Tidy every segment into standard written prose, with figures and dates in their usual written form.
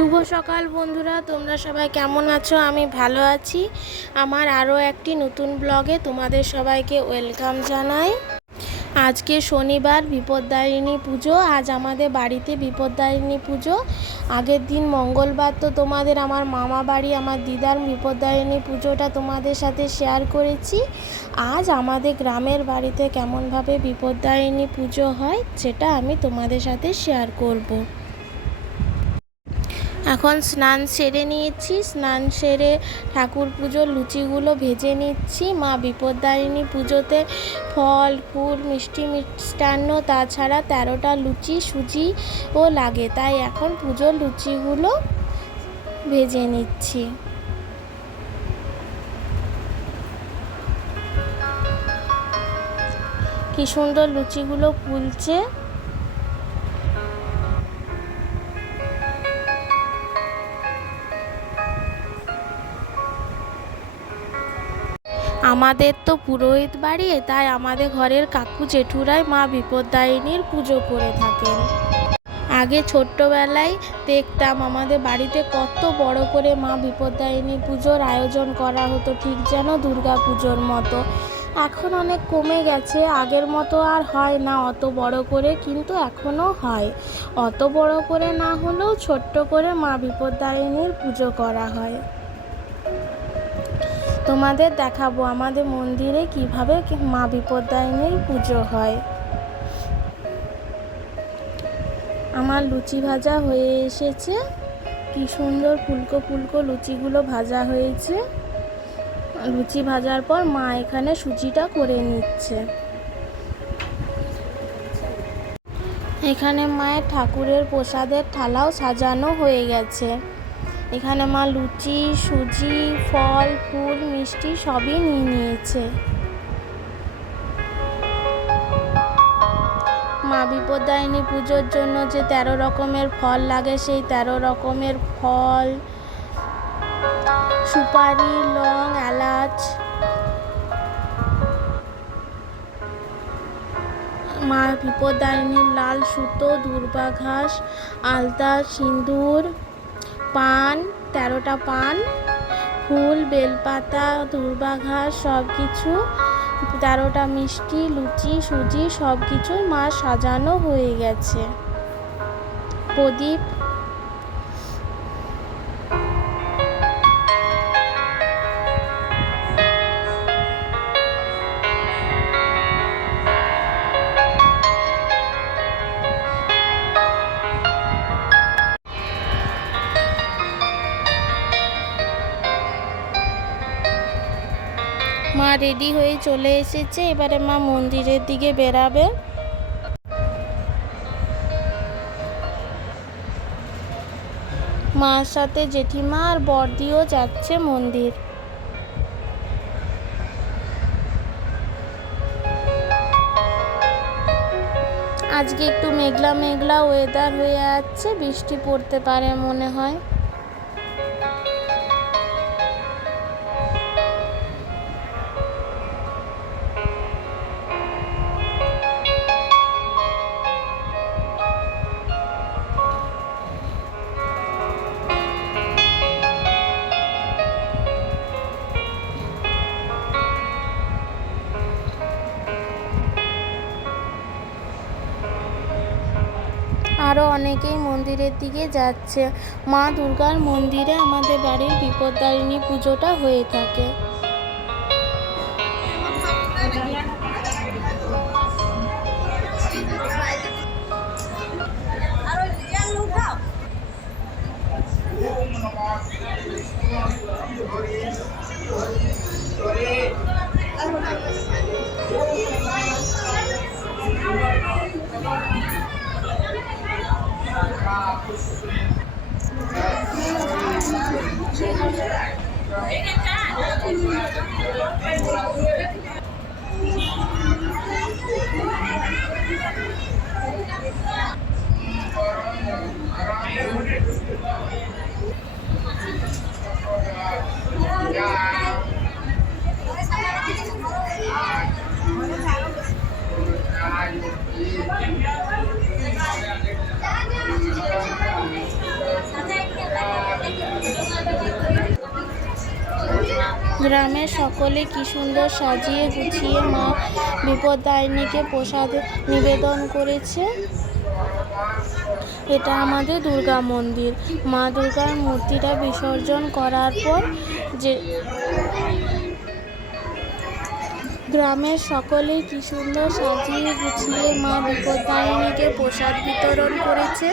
শুভ সকাল বন্ধুরা, তোমরা সবাই কেমন আছো? আমি ভালো আছি। আমার আরও একটি নতুন ব্লগে তোমাদের সবাইকে ওয়েলকাম জানাই। আজকে শনিবার, বিপদ্দারিণী পুজো। আজ আমাদের বাড়িতে বিপদ্দারিণী পুজো। আগের দিন মঙ্গলবার তো তোমাদের আমার মামা বাড়ি, আমার দিদার বিপদ্দারিণী পুজোটা তোমাদের সাথে শেয়ার করেছি। আজ আমাদের গ্রামের বাড়িতে কেমনভাবে বিপদ্দারিণী পুজো হয় সেটা আমি তোমাদের সাথে শেয়ার করব। এখন স্নান সেরে নিয়েছি। স্নান সেরে ঠাকুর পুজোর লুচিগুলো ভেজে নিচ্ছি। মা বিপদ্দারিণী পুজোতে ফল ফুল মিষ্টি মিষ্টান্ন তাছাড়া 13টা লুচি সুজিও লাগে, তাই এখন পুজোর লুচিগুলো ভেজে নিচ্ছি। কি সুন্দর লুচিগুলো ফুলছে। আমাদের তো পুরোহিত বাড়ি, তাই আমাদের ঘরের কাকু জেঠুরাই মা বিপদ্দারিণীর পুজো করে থাকেন। আগে ছোট্টবেলায় দেখতাম আমাদের বাড়িতে কত বড় করে মা বিপদ্দারিণী পুজোর আয়োজন করা হতো, ঠিক যেন দুর্গা পুজোর মতো। এখন অনেক কমে গেছে, আগের মতো আর হয় না অত বড় করে, কিন্তু এখনও হয়। অত বড় করে না হলেও ছোট্ট করে মা বিপদ্দারিণীর পুজো করা হয়। তোমাদের দেখাবো আমাদের মন্দিরে কিভাবে মা বিপদ্দারিণীর পুজো হয়। আমার লুচি ভাজা হয়ে এসেছে। কি সুন্দর ফুলকো ফুলকো লুচিগুলো ভাজা হয়েছে। লুচি ভাজার পর মা এখানে সুজিটা করে নিচ্ছে। এখানে মায়ের ঠাকুরের প্রসাদের থালাও সাজানো হয়ে গেছে। এখানে মা লুচি সুজি ফল ফুল মিষ্টি সবই নিয়ে নিয়েছে। মা বিপদ্দারিণী পুজোর জন্য যে 13 রকমের ফল লাগে, সেই 13 রকমের ফল, সুপারি লং এলাচ, মা বিপদ্দারিণীর লাল সুতো দূর্বা ঘাস আলতা সিঁদুর পান 13টা পান ফুল বেলপাতা দূর্বা ঘাস সব কিছু 13টা মিষ্টি লুচি সুজি সব কিছু মা সাজানো হয়ে গেছে। প্রদীপ মা রেডি হয়ে চলে এসেছে। এবারে মা মন্দিরের দিকে বেরাবে। মার সাথে জেঠিমা আর বড়দিও যাচ্ছে মন্দির। আজকে একটু মেঘলা মেঘলা ওয়েদার হয়ে যাচ্ছে, বৃষ্টি পড়তে পারে মনে হয়। আরও অনেকেই মন্দিরের দিকে যাচ্ছে। মা দুর্গার মন্দিরে আমাদের বাড়ির বিপদ্দারিণী পুজোটা হয়ে থাকে। গ্রামের সকলে কি সুন্দর সাজিয়ে গুছিয়ে মা বিপদদায়িনীকে প্রসাদ নিবেদন করেছে। এটা আমাদের দুর্গা মন্দির। মা দুর্গার মূর্তিটা বিসর্জন করার পর যে গ্রামের সকলেই কি সুন্দর সাজিয়ে গুছিয়ে মা বিপদদায়িনীকে প্রসাদ বিতরণ করেছে।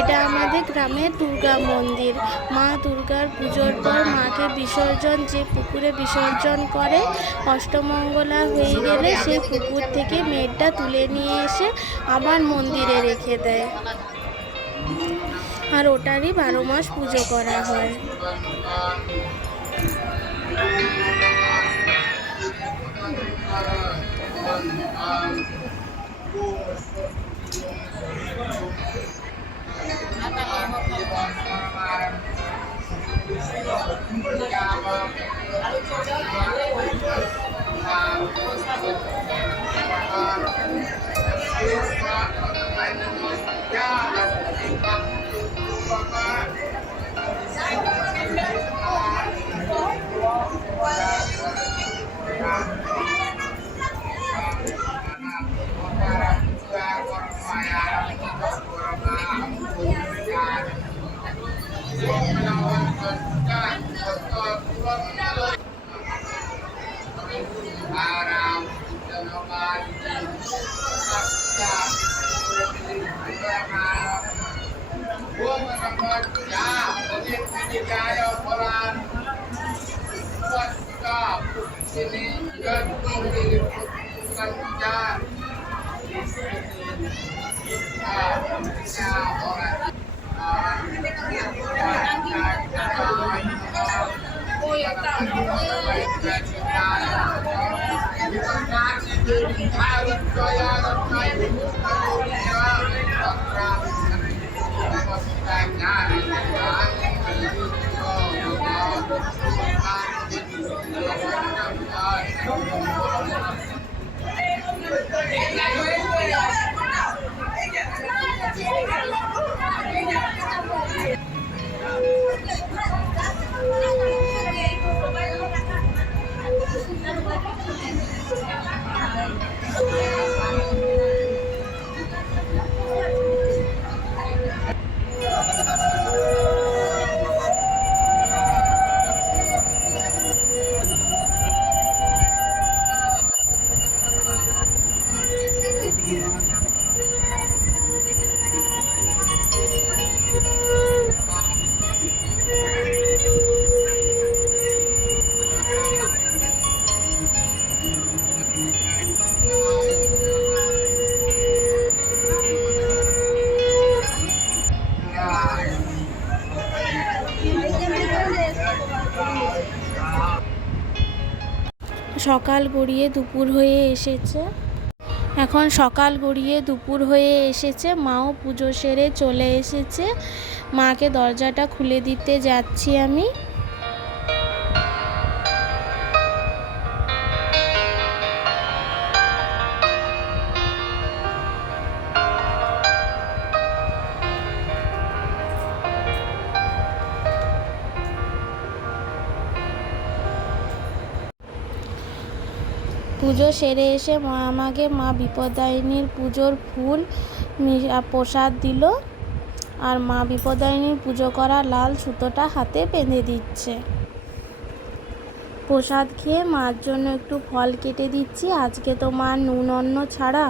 এটা আমাদের গ্রামের দুর্গা মন্দির। মা দুর্গার পুজোর পর মাকে বিসর্জন যে পুকুরে বিসর্জন করে, অষ্টমঙ্গলা হয়ে গেলে সেই পুকুর থেকে মেয়েটা তুলে নিয়ে এসে আবার মন্দিরে রেখে দেয়, আর ওটারই 12 মাস পুজো করা হয়। সকাল গড়িয়ে দুপুর হয়ে এসেছে। এখন সকাল গড়িয়ে দুপুর হয়ে এসেছে। মাও পুজো সেরে চলে এসেছে। মাকে দরজাটা খুলে দিতে যাচ্ছি আমি। পুজো সেরে এসে মা আমাকে মা বিপদদায়িনীর পুজোর ফুল প্রসাদ দিল, আর মা বিপদদায়িনীর পুজো করা লাল সুতোটা হাতে বেঁধে দিচ্ছে। প্রসাদ খেয়ে মার জন্য একটু ফল কেটে দিচ্ছি। আজকে তো মা নুন অন্ন ছাড়া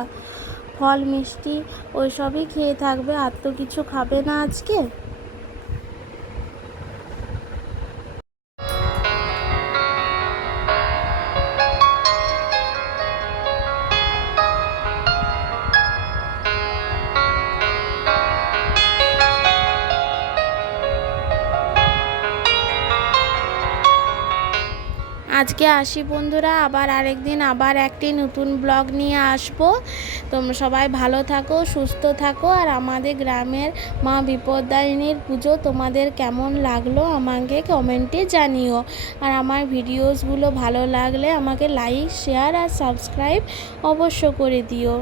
ফল মিষ্টি ওইসবই খেয়ে থাকবে, আর তো কিছু খাবে না আজকে। আজকে আসি বন্ধুরা, আবার আরেকদিন আবার একটি নতুন ব্লগ নিয়ে আসবো। তোমরা সবাই ভালো থাকো, সুস্থ থাকো। আর আমাদের গ্রামের মা বিপদদায়িনীর পুজো তোমাদের কেমন লাগলো আমাকে কমেন্টে জানিও। আর আমার ভিডিওসগুলো ভালো লাগলে আমাকে লাইক, শেয়ার আর সাবস্ক্রাইব অবশ্য করে দিও।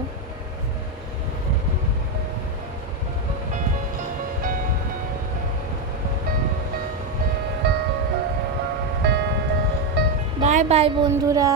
বাই বাই বন্ধুরা।